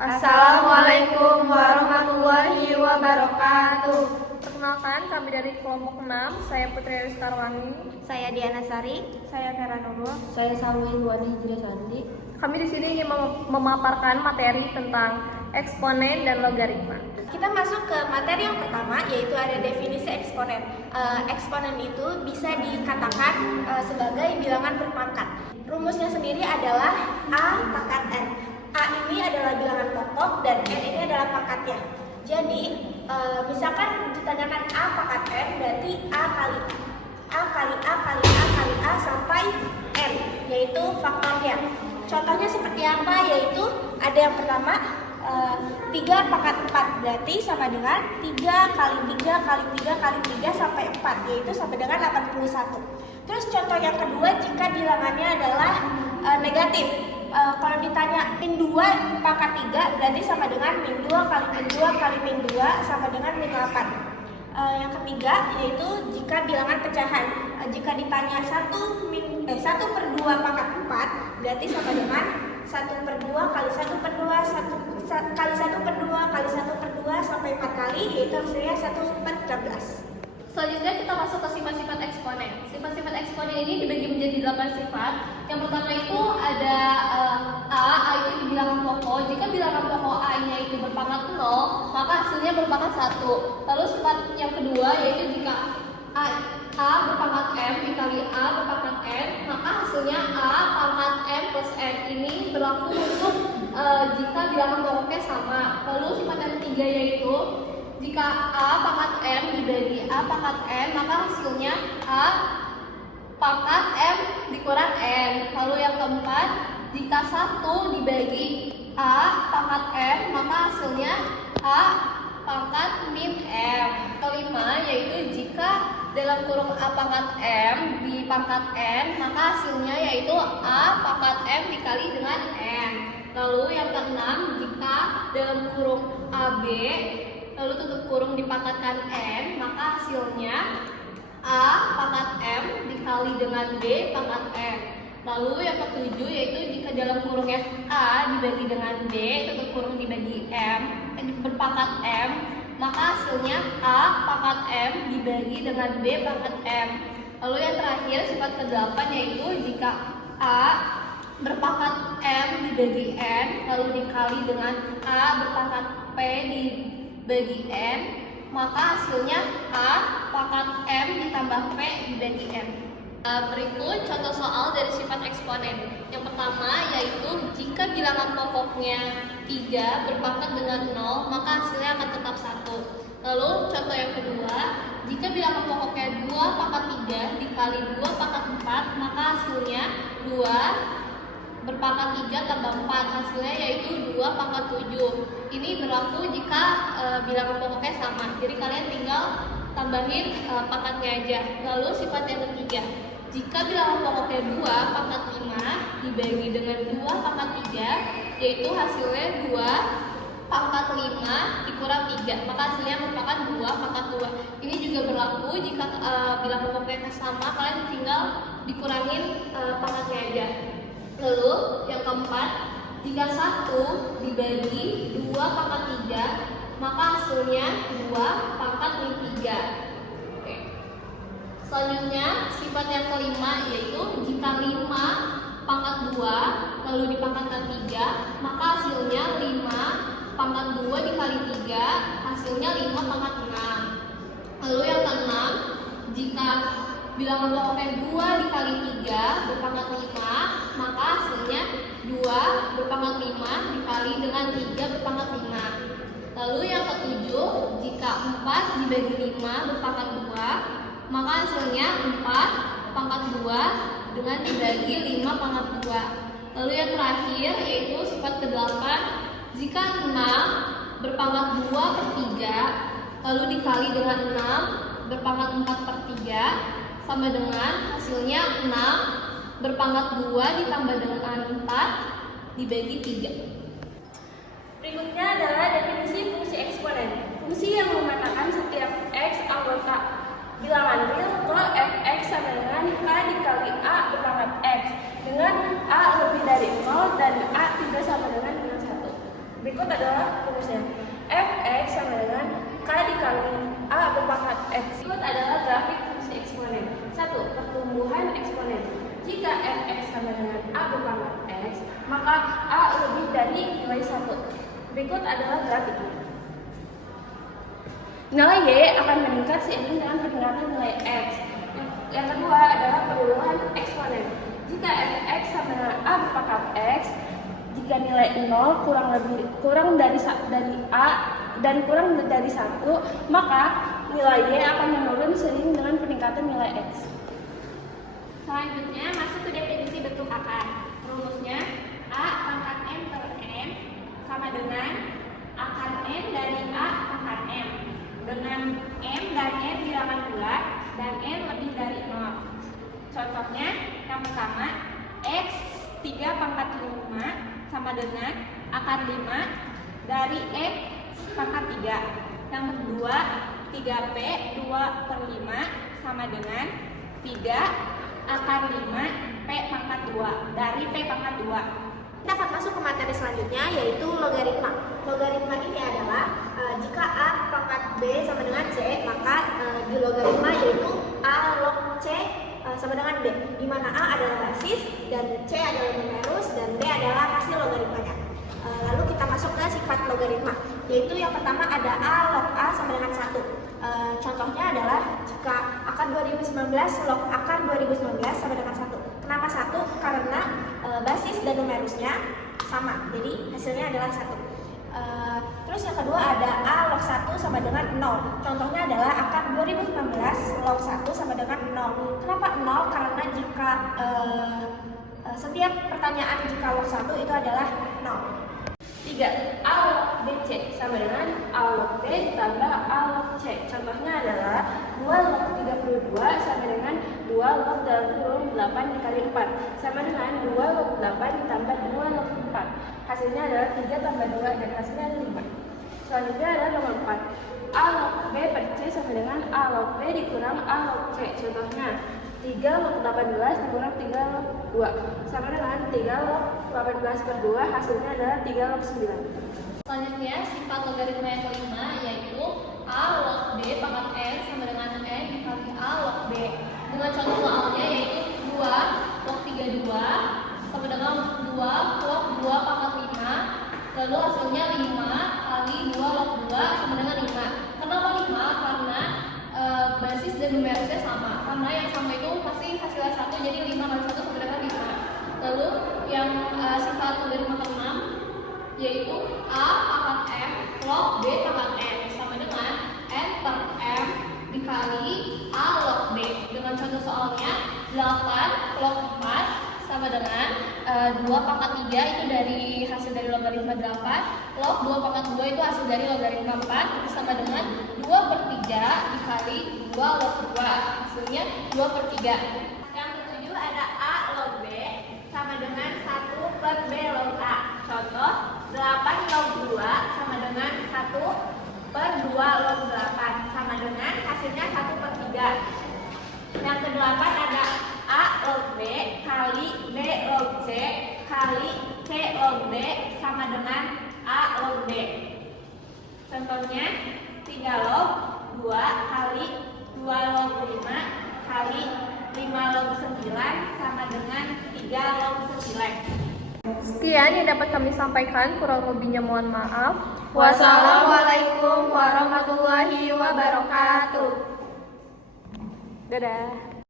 Assalamualaikum warahmatullahi wabarakatuh. Perkenalkan, kami dari kelompok 6. Saya Putri Aristarwani. Saya Diana Sari. Saya Vera Nurul. Saya Salwin Wani Hijrah Sandi. Kami di sini ingin memaparkan materi tentang eksponen dan logaritma. Kita masuk ke materi yang pertama, yaitu ada definisi eksponen. Eksponen itu bisa dikatakan sebagai bilangan berpangkat. Rumusnya sendiri adalah A pangkat N. A ini adalah bilangan pokok dan N ini adalah pangkatnya. Jadi, misalkan ditanyakan A pangkat N, berarti A kali A kali A kali A kali A sampai N, yaitu faktornya. Contohnya seperti apa? Yaitu ada yang pertama 3 pangkat 4, berarti sama dengan 3 kali 3 kali 3 kali 3 sampai 4, yaitu sama dengan 81. Terus contoh yang kedua, jika bilangannya adalah negatif. Kalau ditanya min 2 pangkat 3, berarti sama dengan min 2 kali min 2 kali min 2 sama dengan min 8. Yang ketiga yaitu jika bilangan pecahan. Jika ditanya 1/2 pangkat 4, berarti sama dengan 1/2 kali 1/2 kali 1/2 kali 1/2 sampai 4 kali, yaitu hasilnya 1/13. Selanjutnya kita masuk ke sifat-sifat eksponen. Sifat-sifat eksponen ini dibagi menjadi 8 sifat. Yang pertama itu ada A itu bilangan pokok. Jika bilangan pokok A-nya itu berpangkat 0, maka hasilnya berpangkat 1. Lalu sifat yang kedua yaitu jika A berpangkat M dikali A berpangkat N, maka hasilnya A pangkat M plus N. Ini berlaku untuk jika bilangan pokoknya sama. Lalu sifat yang ketiga yaitu jika A pangkat M dibagi A pangkat N, maka hasilnya A pangkat M dikurang N. Lalu yang keempat, jika 1 dibagi A pangkat M, maka hasilnya A pangkat min M. Kelima yaitu jika dalam kurung A pangkat M di pangkat N, maka hasilnya yaitu A pangkat M dikali dengan N. Lalu yang keenam, jika dalam kurung AB lalu tutup kurung dipangkatkan N, maka hasilnya A pangkat M dikali dengan B pangkat N. Lalu yang ketujuh yaitu jika dalam kurungnya A dibagi dengan B, tutup kurung dibagi M, berpangkat M, maka hasilnya A pangkat M dibagi dengan B pangkat M. Lalu yang terakhir sifat ke-8 yaitu jika A berpangkat M dibagi N, lalu dikali dengan A berpangkat P dibagi N, maka hasilnya A pangkat M ditambah P dibagi N. Berikut contoh soal dari sifat eksponen. Yang pertama yaitu jika bilangan pokoknya 3 berpangkat dengan 0, maka hasilnya akan tetap 1. Lalu contoh yang kedua, jika bilangan pokoknya 2 pangkat 3 dikali 2 pangkat 4, maka hasilnya 2 berpangkat 3 tambah 4, hasilnya yaitu 2 pangkat 7. Ini berlaku jika bilangan pokoknya sama, jadi kalian tinggal tambahin pangkatnya aja. Lalu sifat yang ketiga, jika bilangan pokoknya 2 pangkat 5 dibagi dengan 2 pangkat 3, yaitu hasilnya 2 pangkat 5 dikurang 3, maka hasilnya merupakan 2 pangkat 2. Ini juga berlaku jika bilangan pokoknya sama, kalian tinggal dikurangin pangkatnya aja. Lalu yang keempat, jika 1 dibagi 2 pangkat 3, maka hasilnya 2 pangkat min 3. Oke. Selanjutnya sifat yang kelima yaitu jika 5 pangkat 2 lalu dipangkatkan 3, maka hasilnya 5 pangkat 2 dikali 3, hasilnya 5 pangkat 6. Lalu yang keenam, jika bilangan pokoknya 2 dikali 3 berpangkat 5, maka hasilnya 2 berpangkat 5 dikali dengan 3 berpangkat 5. Lalu yang ketujuh, jika 4 dibagi 5 berpangkat 2, maka hasilnya 4 pangkat 2 dengan dibagi 5 pangkat 2. Lalu yang terakhir yaitu sifat ke-8, jika 6 berpangkat 2 per 3 lalu dikali dengan 6 berpangkat 4 per 3 sama dengan hasilnya 6 berpangkat 2 ditambah dengan 4 dibagi 3. Berikutnya adalah definisi fungsi eksponen. Fungsi yang mematakan setiap X anggota bilangan real atau fx sama dengan k dikali a berpangkat x dengan a lebih dari 0 dan a tidak sama dengan 1. Berikut adalah rumusnya. Fx sama dengan K dikali A berpangkat X. Berikut adalah grafik fungsi eksponen. 1. Pertumbuhan eksponen. Jika fx sama dengan a berpangkat x, maka a lebih dari nilai 1. Berikut adalah grafiknya. Nilai y akan meningkat seiring dengan peningkatan nilai x. Yang kedua adalah pertumbuhan eksponen. Jika fx sama dengan a berpangkat x, jika nilai 0 kurang dari a dan kurang dari 1, maka nilai y akan menurun seiring dengan peningkatan nilai x. Selanjutnya masuk ke definisi bentuk akar. Rumusnya A pangkat M per N sama dengan akar N dari A pangkat M dengan M dan N bilangan bulat dan N lebih dari 0. Contohnya yang pertama X 3 pangkat 5 sama dengan akar 5 dari X pangkat 3. Yang kedua 3P 2 per 5 sama dengan 3 akar 5 P pangkat 2 dari P pangkat 2. Kita akan masuk ke materi selanjutnya yaitu logaritma. Logaritma ini adalah jika A pangkat B sama dengan C, maka di logaritma yaitu A log C sama dengan B, di mana A adalah basis dan C adalah numerus dan B adalah hasil logaritmanya. Lalu kita masuk ke sifat logaritma, yaitu yang pertama ada A log A sama dengan 1. Contohnya adalah jika akar 2019 log akar 2019 sama dengan 1. Kenapa 1? Karena basis dan numerusnya sama, jadi hasilnya adalah 1. Terus yang kedua ada A log 1 sama dengan 0. Contohnya adalah akar 2019 log 1 sama dengan 0. Kenapa 0? Karena jika setiap pertanyaan jika log 1 itu adalah 0. 3. A log BC sama dengan A log B ditambah A log C. Contohnya adalah 2 log 32 sama dengan 2 log dalam kurung 8 dikali 4 sama dengan 2 log 8 ditambah 2 log 4. Hasilnya adalah 3 tambah 2 dan hasilnya adalah 5. Selanjutnya adalah nomor 4. A log B per C sama dengan A log B dikurang A log C. Contohnya 3 log 18 dikurang 3 log 2 sama dengan 3 log 18 per 2, hasilnya adalah 3 log 9. Selanjutnya sifat logaritma yang kelima yaitu A log B pangkat N sama dengan N dikali A log B. Dengan contoh soalnya yaitu 2 log 32 sama dengan 2 log 2 pangkat 5, lalu hasilnya 5 kali 2 log 2 sama dengan 5. Kenapa 5? Karena basis dan numerusnya sama, karena yang sama itu pasti hasilnya 1, jadi 5 kali 1 sama dengan 5. Lalu yang sifat logaritma ke-6 yaitu A pangkat M log B pangkat N sama dengan N per M dikali A log B. Dengan contoh soalnya 8 log 4 sama dengan 2 pangkat 3 itu dari hasil dari logaritma 8, log 2 pangkat 2 itu hasil dari logaritma 4 sama dengan 2 per 3 dikali 2 log 2, hasilnya 2 per 3. Yang ketujuh ada A log B sama dengan 1 per B log A. Contoh 8 log 2 sama dengan 1 per 2 log 8 sama dengan hasilnya 1 per 3. Yang kedelapan ada A log B kali B log C kali C log D sama dengan A log D. Contohnya 3 log 2 kali 2 log 5 kali 5 log 9 sama dengan 3 log 9. Sekian yang dapat kami sampaikan, kurang lebihnya mohon maaf. Wassalamualaikum warahmatullahi wabarakatuh. Dadah.